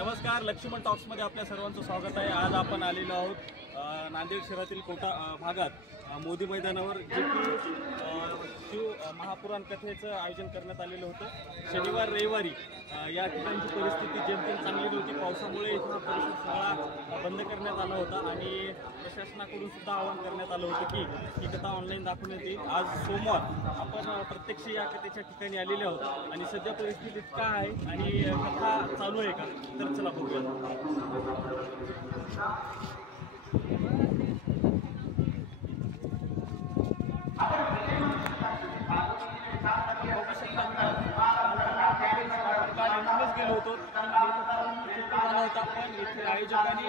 नमस्कार, लक्ष्मण टॉक्समध्ये आपल्या सर्वांचं स्वागत आहे। आज आपण आलेलो आहोत नांदेड शहरातील कोटा भागात मोदी मैदानावर, जे की शिव महापुराण कथेचं आयोजन करण्यात आलेलं होतं। शनिवार रविवारी या ठिकाणची परिस्थिती जेमतेम चांगली नव्हती। पावसामुळे इथला परिसर सगळा बंद करण्यात आला होता आणि प्रशासनाकडून सुद्धा आवाहन करण्यात आलं होतं की ही कथा ऑनलाईन दाखवण्यात येईल। आज सोमवार आपण प्रत्यक्ष या कथेच्या ठिकाणी आलेले आहोत आणि सध्या परिस्थितीत काय आहे आणि कथा चालू आहे का, तर चला बघूया। गेलो होतो पण इथे आयोजकांनी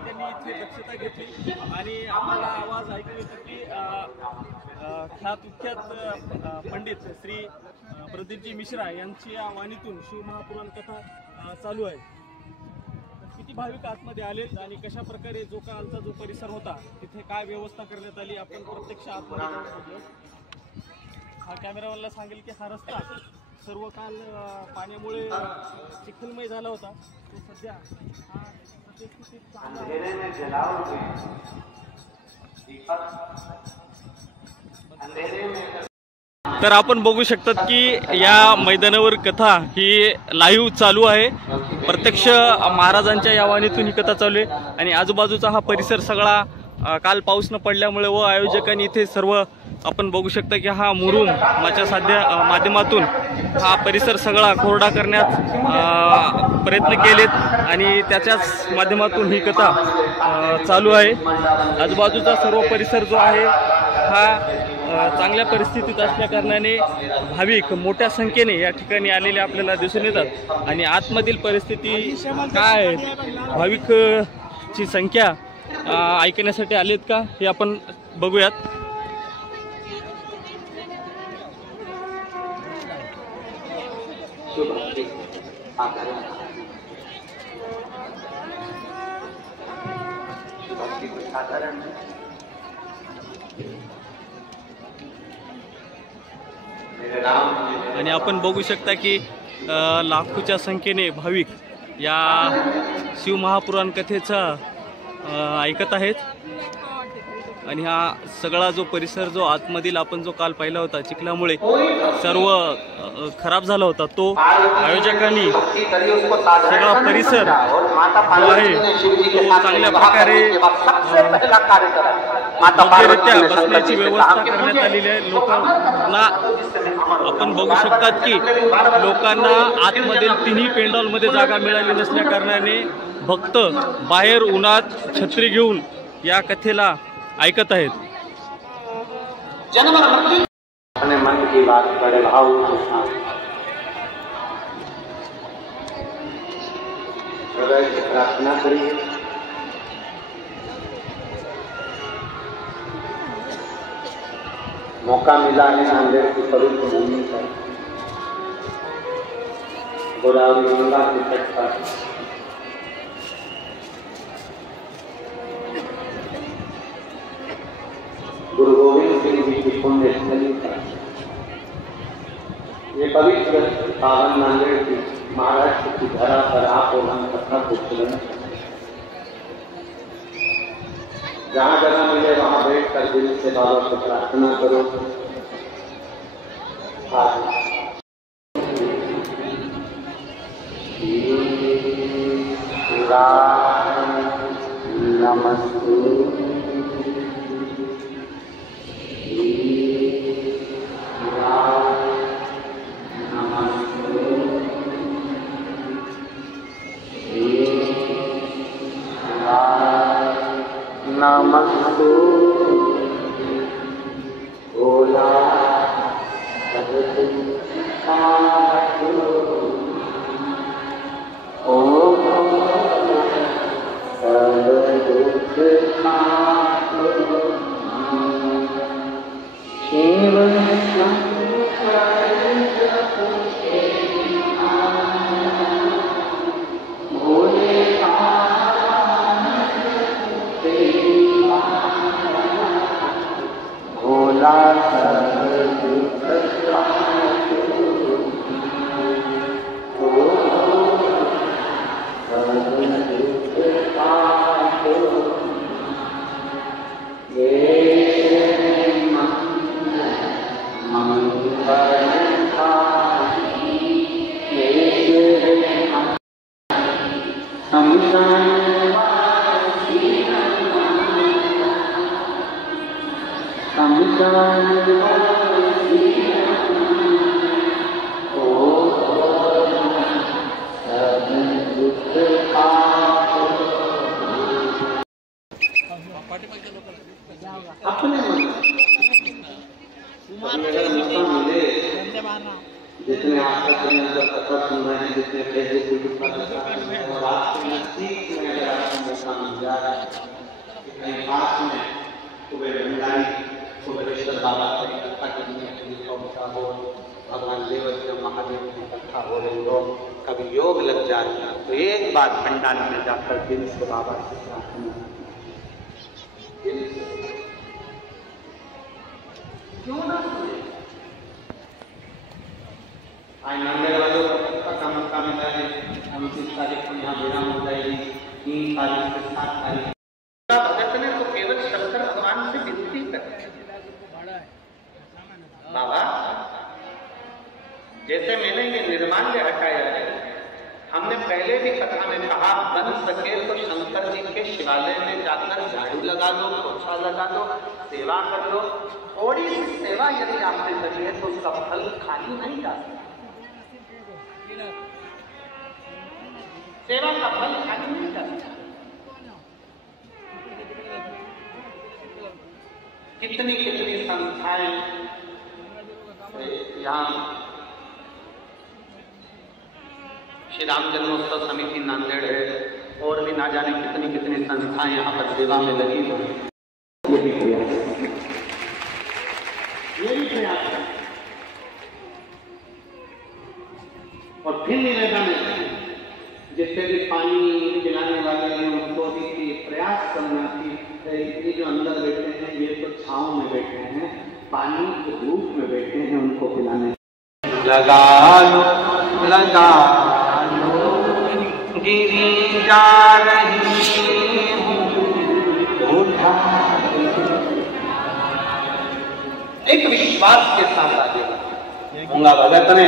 त्यांनी इथे दक्षता घेतली आणि आम्हाला आवाज ऐकू येतो की ख्यात विख्यात पंडित श्री प्रदीपजी मिश्रा यांची वाणीतून शिव महापुराण कथा चालू आहे। किती भाविक आतमध्ये आलेत आणि कशा प्रकारे जो कालचा जो परिसर होता तिथे काय व्यवस्था करण्यात आली, आपण प्रत्यक्ष आतमध्ये जाऊन बघूया। हा कॅमेरामॅनला सांगेल की हा रस्ता सर्व काल पाण्यामुळे चिखलमय झाला होता, तो सध्या हा सद्यस्थितीत तर आपण बघू शकतात की या मैदानावर कथा ही लाईव्ह चालू आहे। प्रत्यक्ष महाराजांच्या या वाणीतून ही कथा चालू आहे आणि आजूबाजूचा हा परिसर सगळा काल पाऊस न पडल्यामुळे व आयोजकांनी इथे सर्व आपण बघू शकता की हा मुरुमाच्या माध्यमातून हा परिसर सगळा कोरडा करण्यात प्रयत्न केलेत आणि त्याच्याच माध्यमातून ही कथा चालू आहे। आजूबाजूचा सर्व परिसर जो आहे हा चांगल्या परिस्थितीत असल्या कारणाने भाविक मोठ्या संख्येने या ठिकाणी आलेले आपल्याला दिसून येतात आणि आतमधील परिस्थिती काय आहे, भाविकची संख्या ऐकण्यासाठी आलेत का हे आपण बघूयात। आणि आपण बघू शकता की लाखोच्या संख्येने भाविक या शिव महापुराण कथेचा ऐकत आहेत आणि हा सगळा जो परिसर जो आतमधील आपण जो काल पाहिला होता चिखलामुळे सर्व खराब झाला होता, तो आयोजकांनी सगळा परिसर जो आहे तो चांगल्या प्रकारे योग्यरित्या बसण्याची व्यवस्था करण्यात आलेली आहे। लोकांना आपण बघू शकतात की लोकांना आतमधील तिन्ही पेंडॉलमध्ये जागा मिळाली नसल्या कारणाने भक्त बाहेर उन्हात छत्री घेऊन या कथेला ऐकत आहेत। अपने मन की बात बड़े भाव के साथ प्रार्थना करिए। मौका मिला है नांदेड़ की पवित्र भूमि पर, गोदावरी गंगा के तट पर गुरु गोविंद सिंह जी की पुण्य स्थली पर ये पवित्र पावन नांदेड़ की महाराष्ट्र की धरा पर आप और हम कथा को सुन, जहाँ जगह मिले वहाँ बैठ कर दिल से बाबा को प्रार्थना करो। नमस्ते। नमस्ते भोला जितने आप कथा सुन रहे हैं, जितने फेसबुक और आज में अगर आपको मौका मिल जाए कहीं पास में सुबह भंडारी सुबह बाबा की कथा करने के लिए पहुंचा हो, भगवान देव महादेव की कथा हो रही हो, कभी योग लग जाए तो एक बार भंडारी में जाकर दिल से बाबा से प्रार्थना क्यों ना आज नांदेड़ वालों का मौका मिला है। हम 30 तारीख को यहाँ विराम हो जाएगी, 3 तारीख से 7 तारीख भगत ने तो केवल शंकर भगवान से विनती कर, बाबा जैसे मैंने ये निर्माल्य हटाया है, हमने पहले भी कथा में कहा बन सके तो शंकर जी के शिवालय में जाकर झाड़ू लगा दो, पोछा लगा दो, सेवा कर लो। थोड़ी सी सेवा यदि आपने करी है तो उसका फल खाली नहीं जा सकता, सेवा का फल खाली नहीं जा सकता। कितनी कितनी संस्थाएं यहाँ श्री राम जन्मोत्सव समिति नांदेड़ है, और भी ना जाने कितनी कितनी संस्थाएं यहाँ पर सेवा में लगी हुई है। ये भी प्रयास है। और फिर निवेदन है जिससे भी पानी पिलाने वाले हैं उनको भी प्रयास करना कि ये जो अंदर बैठे हैं ये तो छांव में बैठे हैं, पानी के धूप में बैठे हैं, उनको पिलाने लगा लो गिरी जा रही उठा, एक विश्वास के साथ आगे गंगा भगत ने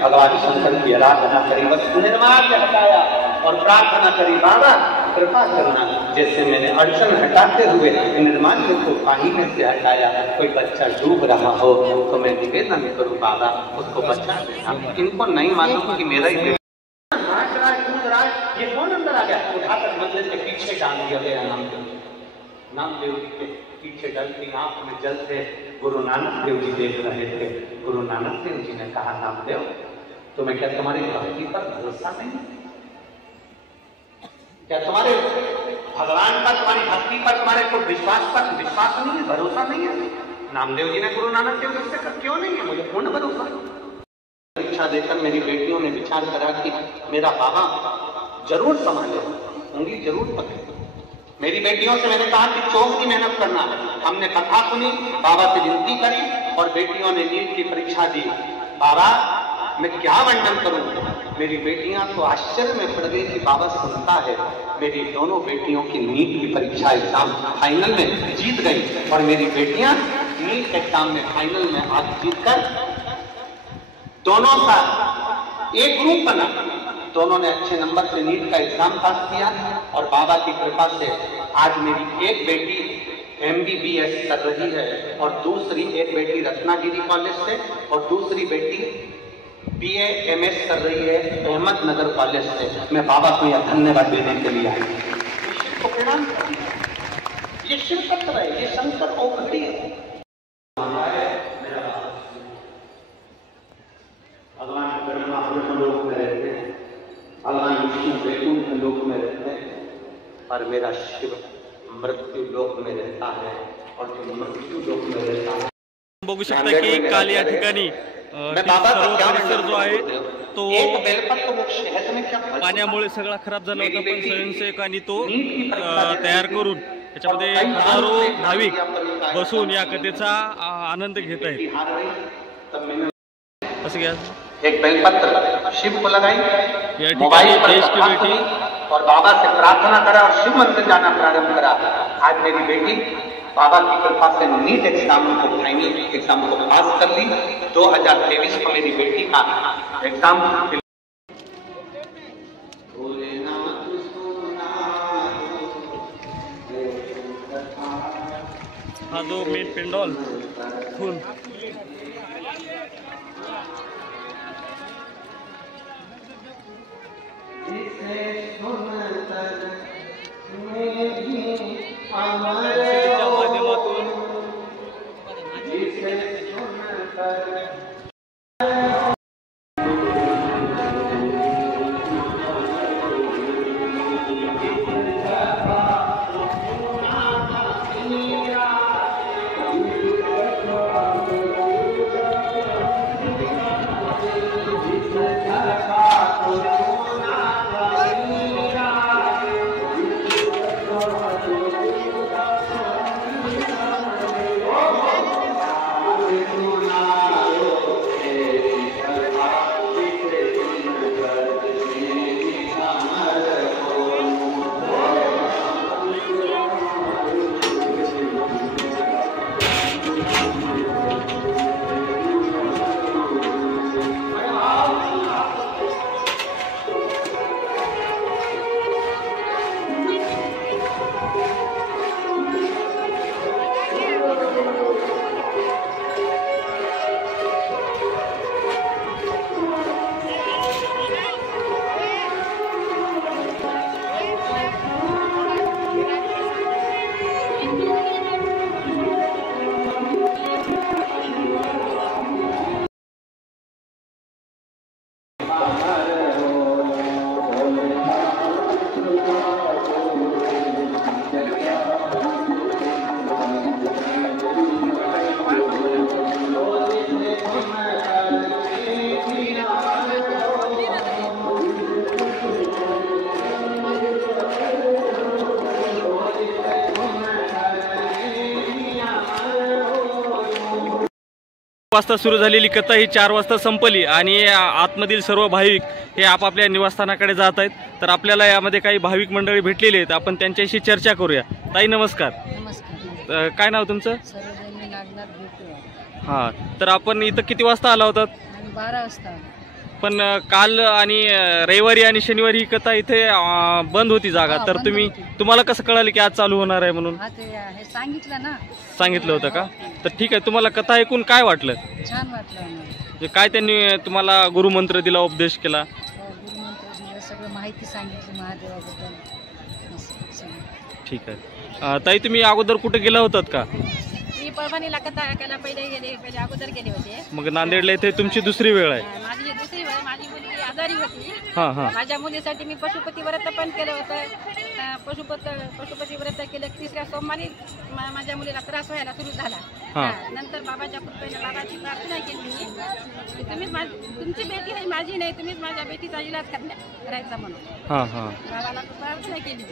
भगवान शंकर की आराधना करी, वस्तु निर्माण हटाया और प्रार्थना करी, बाबा कृपा करना जैसे मैंने अड़चन हटाते हुए निर्माण को पानी में से हटाया, कोई बच्चा डूब रहा हो तो मैं निवेदन करूँ बाबा उसको बचा देना। इनको नहीं मालूम कि मेरा ही ये कौन अंदर आ गया, उठाकर मंदिर के पीछे डाल दिया गया। नामदेव जी के पीछे डलती आंख में जल थे, गुरु नानक देव जी देख रहे थे। गुरु नानक देव जी ने कहा नामदेव तुम्हें क्या तुम्हारी भक्ति पर भरोसा नहीं, क्या तुम्हारे भगवान पर तुम्हारी भक्ति पर तुम्हारे को विश्वास नहीं है, भरोसा नहीं है? नामदेव जी ने गुरु नानक देव जी से क्यों नहीं है, मुझे पूर्ण भरोसा। परीक्षा देकर मेरी बेटियों ने विचार करा कि मेरा बाबा जरूर संभाले, उंगली जरूर पकड़े। मेरी बेटियों से मैंने कहा कि चौक की मेहनत करना है। हमने कथा सुनी, बाबा से विनती करी और बेटियों ने नीट की परीक्षा दी। बाबा मैं क्या वर्णन करूं, मेरी बेटियां तो आश्चर्य में पड़ गई कि बाबा सुनता है। मेरी दोनों बेटियों की नीट की परीक्षा एग्जाम फाइनल में जीत गई और मेरी बेटियां नीट एग्जाम में फाइनल में आज जीत कर दोनों का एक ग्रुप बना, दोनों ने अच्छे नंबर से नीट का एग्जाम पास किया और बाबा की कृपा से आज मेरी एक बेटी MBBS कर रही है और दूसरी एक बेटी रत्नागिरी कॉलेज से और दूसरी बेटी BA MS कर रही है अहमदनगर कॉलेज से। मैं बाबा को यह धन्यवाद देने के लिए आई, को प्रणाम करती, ये शिव तत्व है, ये शंकर औषधि है। भगवान ब्रह्मा ब्रह्मलोक में रहते हैं, भगवान विष्णु वैकुंठ लोक में रहते हैं और मेरा शिव मृत्यु लोक में रहता है। और जो मृत्यु लोक में रहता है बघू शकता की काल या ठिकाणी परिसर जो आहे तो पाण्यामुळे सगळा खराब झाला होता, पण स्वयंसेवकांनी तो तयार करून त्याच्यामध्ये हजारो भाविक बसून या कथेचा आनंद घेत आहेत. हार रही तब मैंने असं घ्या. एक बेलपत्र शिव को लगाई, या मोबाइल ठिकाणी पर देश की बात बेटी की और बाबा से प्रार्थना करा और शिव मंदिर जाना प्रारंभ करा. आज मेरी बेटी बाबा की कृपा से नीट एग्जाम को फाइनल एग्जाम को पास कर ली. 2023 को मेरी बेटी का एग्जाम. हा जो मेन पेंडॉल फुल माध्यमातून वाजता सुरू झालेली कथा ही 4 वाजता संपली आणि आतमधील सर्व भाविक हे आपापल्या निवासस्थानाकडे जात आहेत. तर आपल्याला यामध्ये काही भाविक मंडळी भेटलेली आहेत. आपण त्यांच्याशी चर्चा करूया. ताई नमस्कार. नमस्कार. काय नाव तुमचं? सरोजिनी नागनाथ भेटू. हां, तर आपण इथं किती वाजता आला होतात? 12 वाजता. पण काल आणि रविवारी आणि शनिवारी ही कथा इथे बंद होती जागा. तर तुम्हाला कसं कळालं की आज चालू होणार आहे म्हणून? हा, ते हे सांगितलं ना. सांगितलं होतं का? तर ठीक आहे. तुम्हाला कथा ऐकून काय वाटलं? छान वाटलं आम्हाला. म्हणजे काय त्यांनी तुम्हाला गुरुमंत्र दिला, उपदेश केला? गुरुमंत्र दिलं, सगळं माहिती सांगितली महादेवाबद्दल असं सगळं. ठीक आहे. ताई तुम्ही अगोदर कुठे गेला होतात का? मी परभणीला कथा ऐकायला पहिले अगोदर गेले होते. मग नांदेडला इथे तुमची दुसरी वेळ आहे? माझी दुसरी वेळ. माझी मुलगी आजारी होती. हां हां. माझ्या मुलीसाठी मी पशुपती व्रत पण केलं होतं. पशुपती व्रत केलं. 3ऱ्या सोमवारी माझ्या मुलीला त्रास व्हायला सुरू झाला. नंतर बाबाच्या कृपेने बाबाची प्रार्थना केली की तुमची बेटी नाही, माझी नाही, तुम्हीच माझ्या बेटीचा इलाज करायचा म्हणून. हां हां. बाबाला प्रार्थना केली.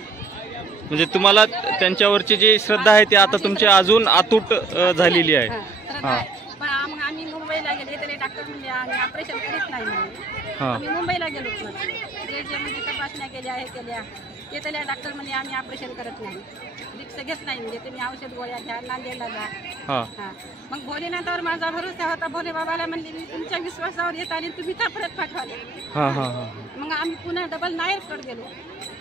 म्हणजे तुम्हाला त्यांच्यावरची जी श्रद्धा आहे ती आता तुमची अजून अतूट झालेली आहे. हां. पण मग आम्ही मुंबईला गेले. त्याला डॉक्टर म्हणजे आम्ही ऑपरेशन करीत नाही म्हणून आम्ही मुंबईला गेलो. जे म्हणजे तपासण्या केल्या हे केल्या ते त्याला डॉक्टर म्हणजे आम्ही ऑपरेशन करत नाही, रिक्स घेत नाही. म्हणजे तुम्ही औषध गोळ्या घ्या, नांदेडला जा. हां. मग भोलेनाथावर माझा भरोसा होता. भोले बाबाला म्हणले मी तुमच्या विश्वासावर येत आणि तुम्ही का परत पाठवाले. मग आम्ही पुन्हा डबल नायरकडे गेलो.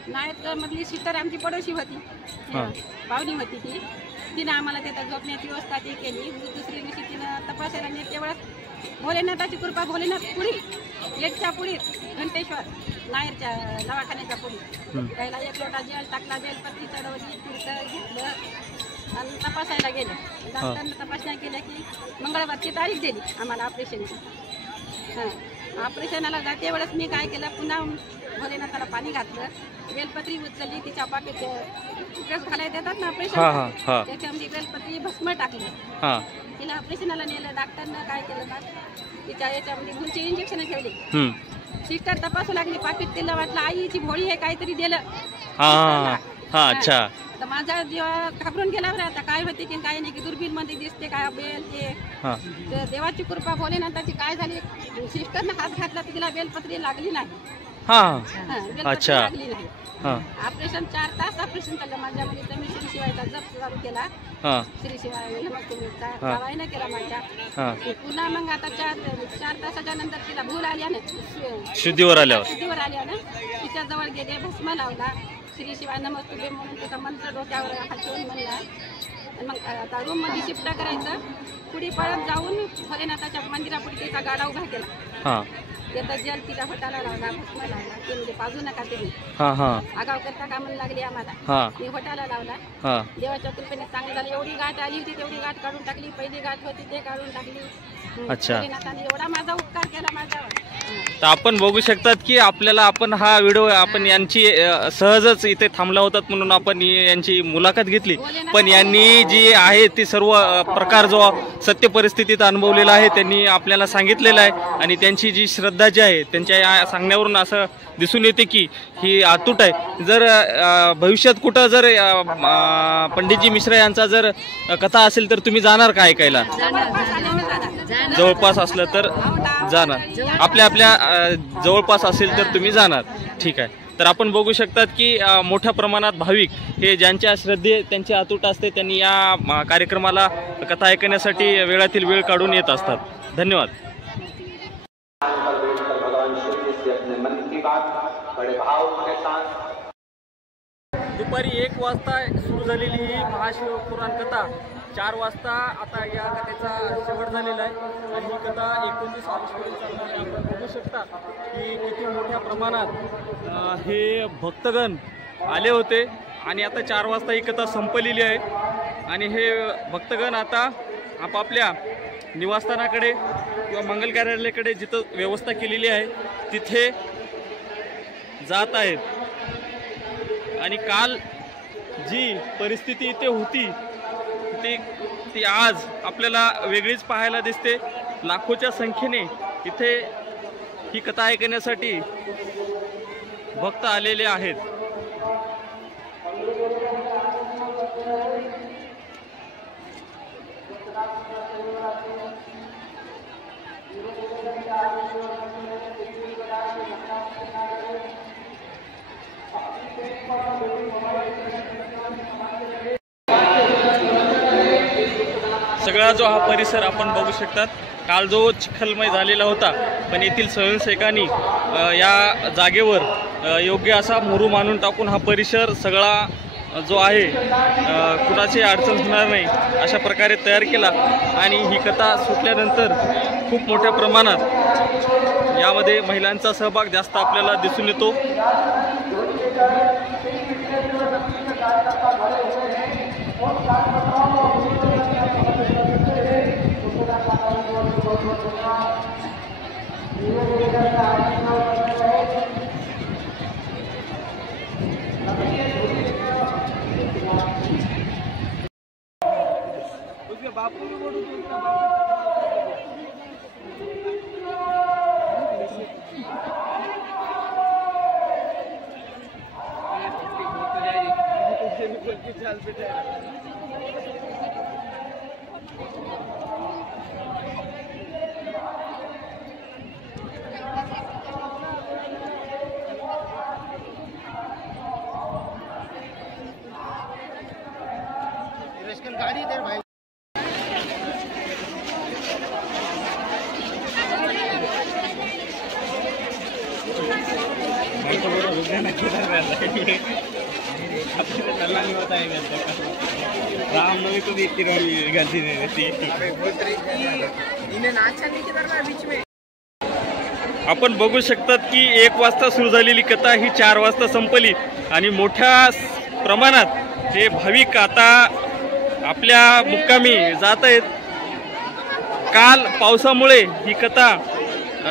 नायरकड मधली सिस्टर आमची पडोशी होती, पाहुणी होती ती. तिनं आम्हाला तिथं झोपण्याची व्यवस्था ती केली. दुसऱ्या दिवशी तिनं तपासायला नेत. तेवढ्याच भोलेनाथाची कृपा. भोलेनाथ पुढी गेटच्या पुढी घंटेश्वर नायरच्या दवाखान्याच्या पुढी पहिला 1 लोटा जेल टाकला, बेलपत्री चढवली, तीर्थ घेतलं आणि तपासायला गेले. डॉक्टरनं तपासण्या केल्या की मंगळवारची तारीख दिली आम्हाला ऑपरेशनची. हां. ऑपरेशनाला जाते वेळेस मी काय केलं, पुन्हा भोलेनाथाला पाणी घातलं, बेलपत्री उचलली, तिच्या पाकीट ड्रेस घालायला देतात ना ऑपरेशन, त्याच्यामध्ये बेलपत्री भस्म टाकली. तिला ऑपरेशनाला नेलं. डॉक्टरनं काय केलं, तिच्या याच्यामध्ये भूलची इंजेक्शन ठेवली. सिस्टर तपासू लागली. पाकीट तिला वाटलं आईची भोळी हे काहीतरी दिलं. अच्छा. तर माझा जीव घाबरून गेला बरं. आता काय होते की काय नाही की दुर्बीण मध्ये दिसते काय बेल ते हा तर देवाची कृपा भोलेनाथाची काय झाली सिस्टरने हात घातला तर तिला बेलपत्री लागली नाही. हा बेलपत्री अच्छा. लागली नाही. हा ऑपरेशन 4 तास ऑपरेशन केलं माझ्या मुलीचं. मी श्री शिवायचा जप चालू केला. हा श्री शिवाय नमस्ते हा. नाही केला माझ्या. हा पुन्हा मग आता 4 तासाच्या नंतर तिला भूल आली ना शुद्धीवर आल्यावर शुद्धीवर आल्या ना तिच्या जवळ गेले भस्म लावला. श्री शिवाय नमस्तुभे म्हणून त्याचा मंत्र डोक्यावर हात ठेवून म्हणला. आणि मग आता रूम मध्ये शिफ्ट करायचं. पुढे पळत जाऊन भोलेनाथाच्या मंदिरापुढे त्याचा गाडा उभा केला. हा त्याचा जल तिच्या फटाला लावला भस्म लावला. ते म्हणजे पाजू नका तुम्ही हा हा आगाव करता का म्हणू लागली आम्हाला. हा मी फटाला लावला. हा देवाच्या कृपेने चांगलं झालं. एवढी गाठ आली होती तेवढी गाठ काढून टाकली. पहिली गाठ होती ते काढून टाकली. अच्छा. भोलेनाथाने एवढा माझा उपकार केला माझ्यावर. तर आपण बघू शकतात की आपल्याला आपण हा व्हिडिओ आपण यांची सहजच इथे थांबला होतात म्हणून आपण यांची मुलाखत घेतली. पण यांनी जी आहे ती सर्व प्रकार जो सत्य परिस्थितीत अनुभवलेला आहे त्यांनी आपल्याला सांगितलेला आहे. आणि त्यांची जी श्रद्धा जी आहे त्यांच्या या सांगण्यावरून असं दिसून येते की ही अतूट आहे. जर भविष्यात कुठं जर पंडितजी मिश्रा यांचा जर कथा असेल तर तुम्ही जाणार का ऐकायला? जवळपास असलं तर जाणार. आपल्या जवळपास असेल तर तुम्ही जाणार. ठीक आहे. तर आपण बघू शकतात की मोठ्या प्रमाणात भाविक हे ज्यांच्या श्रद्धे त्यांची अतूट असते त्यांनी या कार्यक्रमाला कथा ऐकण्यासाठी वेळातील वेळ काढून येत असतात. धन्यवाद. दुपारी 1 वाजता सुरू झालेली ही महाशिवपुराण कथा 4 वाजता आता या कथेचा शेवट झालेला आहे. आणि ही कथा 19 ऑगस्टपर्यंत चालणार आहे. आपण बघू शकता की किती मोठ्या प्रमाणात हे भक्तगण आले होते. आणि आता 4 वाजता ही कथा संपलेली आहे. आणि हे भक्तगण आता आपापल्या निवासस्थानाकडे किंवा मंगल कार्यालयाकडे जिथं व्यवस्था केलेली आहे तिथे जात आहेत. आणि काल जी परिस्थिती इथे होती ती आज आपल्याला वेगळीच पाहायला दिसते. लाखोच्या संख्येने इथे ही कथा ऐकण्यासाठी भक्त आलेले आहेत. सगळा जो हा परिसर आपण बघू शकतात काल जो चिखलमय झालेला होता पण येथील स्वयंसेवकांनी या जागेवर योग्य असा मुरूम मानून टाकून हा परिसर सगळा जो आहे कुणाची अडचण होणार नाही अशा प्रकारे तयार केला. आणि ही कथा सुटल्यानंतर खूप मोठ्या प्रमाणात यामध्ये महिलांचा सहभाग जास्त आपल्याला दिसून येतो. गाड़ी इधर भाई. रामनवमी को देखती रही गलती नहीं रहती. आपण बघू शकतात की 1 वाजता सुरू झालेली कथा ही 4 वाजता संपली. आणि मोठ्या प्रमाणात हे भाविक आता आपल्या मुक्कामी जात आहेत. काल पावसामुळे ही कथा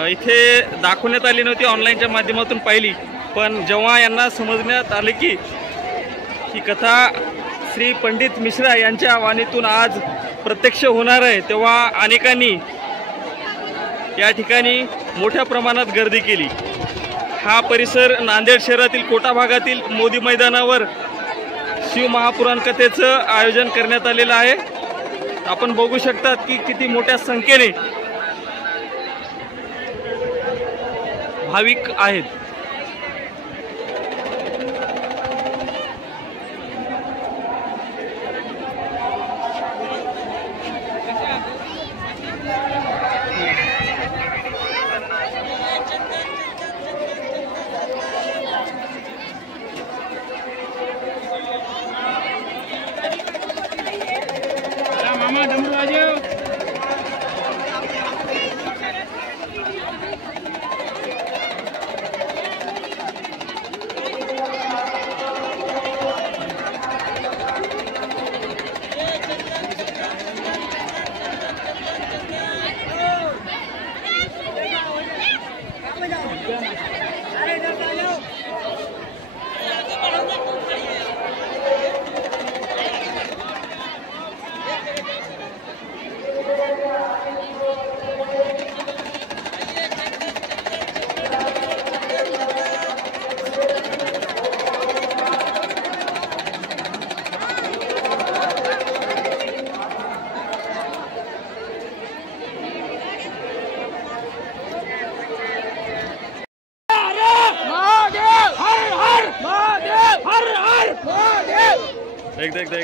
इथे दाखवण्यात आली नव्हती. ऑनलाईनच्या माध्यमातून पाहिली. पण जेव्हा यांना समजण्यात आले की ही कथा श्री पंडित मिश्रा यांच्या वाणीतून आज प्रत्यक्ष होणार आहे तेव्हा अनेकांनी या ठिकाणी मोठ्या प्रमाणात गर्दी केली. हा परिसर नांदेड शहरातील कोटा भागातील मोदी मैदानावर शिवमहापुराण कथेचं आयोजन करण्यात आलेलं आहे। आपण बघू शकतात की किती मोठ्या संख्येने भाविक आहेत।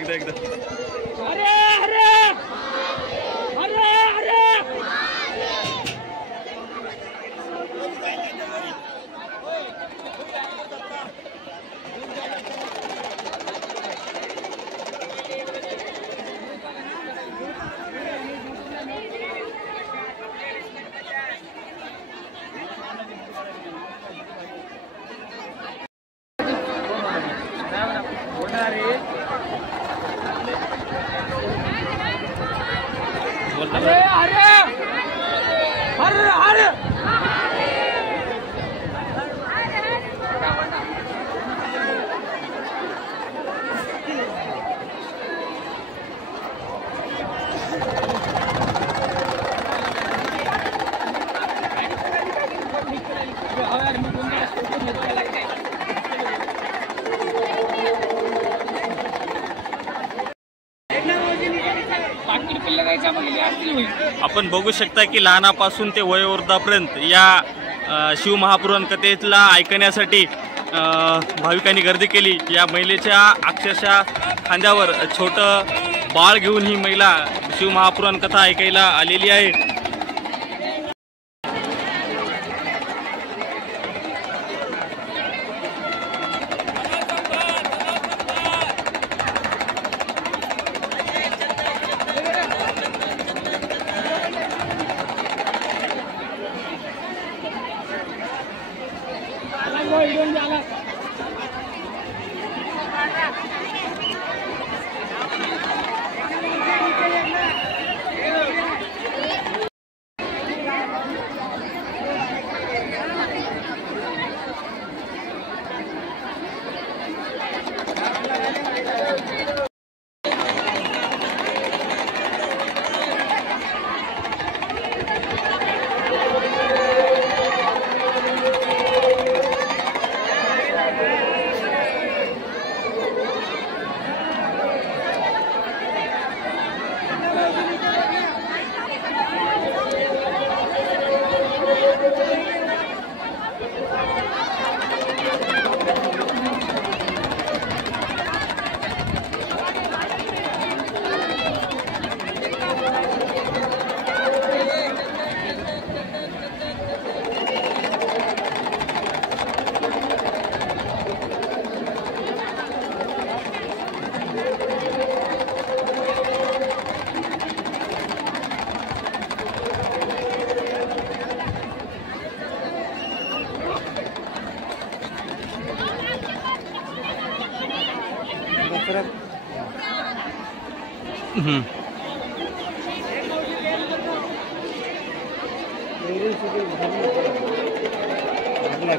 एकदा आपण बघू शकता की लहानापासून ते वयोवृद्धापर्यंत या शिवमहापुराण कथेला ऐकण्यासाठी भाविकांनी गर्दी केली। या महिलेच्या अक्षरशः खांद्यावर छोटं बाळ घेऊन ही महिला शिवमहापुराण कथा ऐकायला आलेली आहे।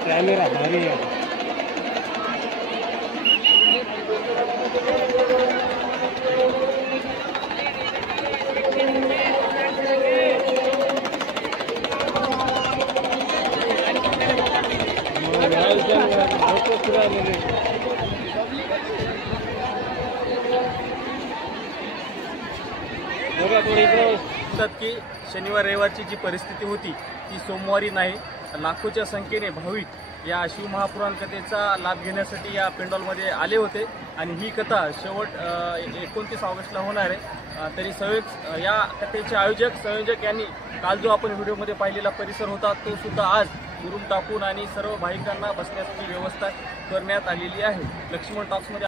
कैमरा भारी है। म्हणतात की शनिवार रविवारची जी परिस्थिती होती ती सोमवारी नाही. लाखोच्या संख्येने भाविक या शिवमहापुराण कथेचा लाभ घेण्यासाठी या पेंडॉलमध्ये आले होते आणि ही कथा शेवट 29 ऑगस्टला होणार आहे. तरी या कथेचे संयोजक यांनी काल जो आपण व्हिडिओमध्ये पाहिलेला परिसर होता तो सुद्धा आज मुरुम टाकून आणि सर्व भाविकांना बसण्याची व्यवस्था करण्यात आलेली आहे. लक्ष्मण टॉक्समध्ये